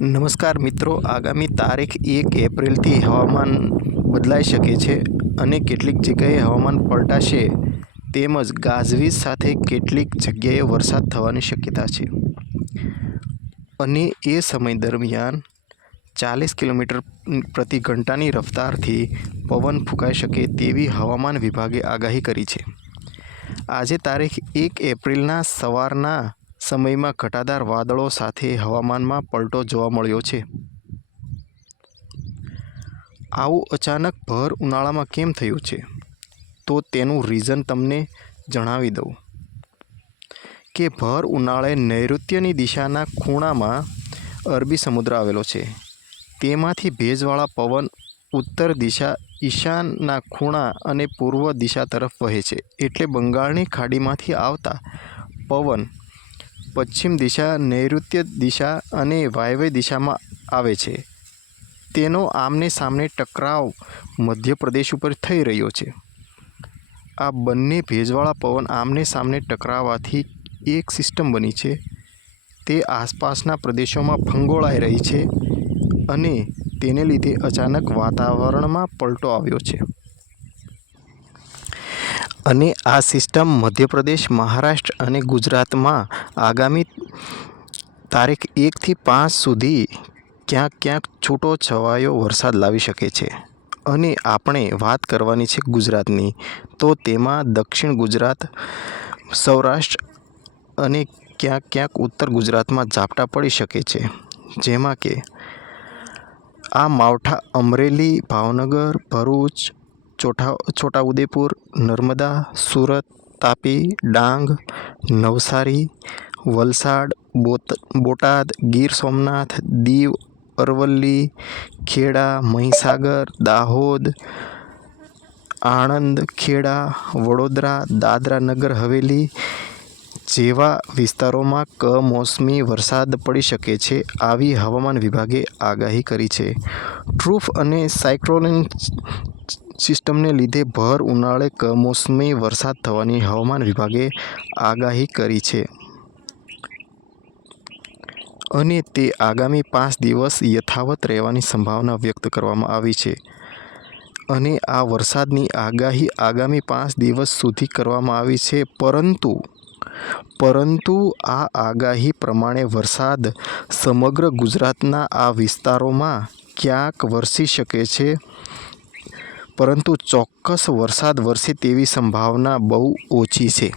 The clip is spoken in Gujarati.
નમસ્કાર મિત્રો, આગામી તારીખ 1 એપ્રિલથી હવામાન બદલાઈ શકે છે અને કેટલીક જગ્યાએ હવામાન પલટાશે તેમજ ગાજવીજ સાથે કેટલીક જગ્યાએ વરસાદ થવાની શક્યતા છે અને એ સમય દરમિયાન 40 કિલોમીટર પ્રતિ ઘંટાની રફતારથી પવન ફૂંકાઈ શકે તેવી હવામાન વિભાગે આગાહી કરી છે. આજે તારીખ 1 એપ્રિલના સવારના સમયમાં ઘટાદાર વાદળો સાથે હવામાનમાં પલટો જોવા મળ્યો છે. આવું અચાનક ભર ઉનાળામાં કેમ થયું છે? તો તેનું રીઝન તમને જણાવી દઉં કે ભર ઉનાળે નૈઋત્યની દિશાના ખૂણામાં અરબી સમુદ્ર આવેલો છે. તેમાંથી ભેજવાળા પવન ઉત્તર દિશા, ઈશાનના ખૂણા અને પૂર્વ દિશા તરફ વહે છે. એટલે બંગાળની ખાડીમાંથી આવતા પવન પશ્ચિમ દિશા, નૈઋત્ય દિશા અને વાયવ્ય દિશામાં આવે છે. તેનો આમને સામને ટકરાવ મધ્યપ્રદેશ ઉપર થઈ રહ્યો છે. આ બંને ભેજવાળા પવન આમને સામને ટકરાવાથી એક સિસ્ટમ બની છે. તે આસપાસના પ્રદેશોમાં ફંગોળાઈ રહી છે અને તેને લીધે અચાનક વાતાવરણમાં પલટો આવ્યો છે. અને આ સિસ્ટમ મધ્યપ્રદેશ, મહારાષ્ટ્ર અને ગુજરાતમાં આગામી તારીખ 1થી 5 સુધી ક્યાંક ક્યાંક છૂટો છવાયો વરસાદ લાવી શકે છે. અને આપણે વાત કરવાની છે ગુજરાતની, તો તેમાં દક્ષિણ ગુજરાત, સૌરાષ્ટ્ર અને ક્યાંક ક્યાંક ઉત્તર ગુજરાતમાં ઝાપટા પડી શકે છે. જેમાં કે આ માવઠા અમરેલી, ભાવનગર, ભરૂચ, છોટાઉદેપુર, નર્મદા, સુરત, તાપી, ડાંગ, નવસારી, વલસાડ, બોટાદ, ગીર સોમનાથ, દીવ, અરવલ્લી, ખેડા, મહીસાગર, દાહોદ, આણંદ, ખેડા, વડોદરા, દાદરા નગર હવેલી જેવા વિસ્તારોમાં કમોસમી વરસાદ પડી શકે છે. આવી હવામાન વિભાગે આગાહી કરી છે. ટ્રુફ અને સાયક્લોનિક સિસ્ટમને લીધે ભર ઉનાળે કમોસમી વરસાદ થવાની હવામાન વિભાગે આગાહી કરી છે અને તે આગામી 5 દિવસ યથાવત રહેવાની સંભાવના વ્યક્ત કરવામાં આવી છે. અને આ વરસાદની આગાહી આગામી 5 દિવસ સુધી કરવામાં આવી છે. પરંતુ આ આગાહી પ્રમાણે વરસાદ સમગ્ર ગુજરાતના આ વિસ્તારોમાં ક્યાંક વરસી શકે છે, પરંતુ ચોક્કસ વરસાદ વરસે તેવી સંભાવના બહુ ઓછી છે.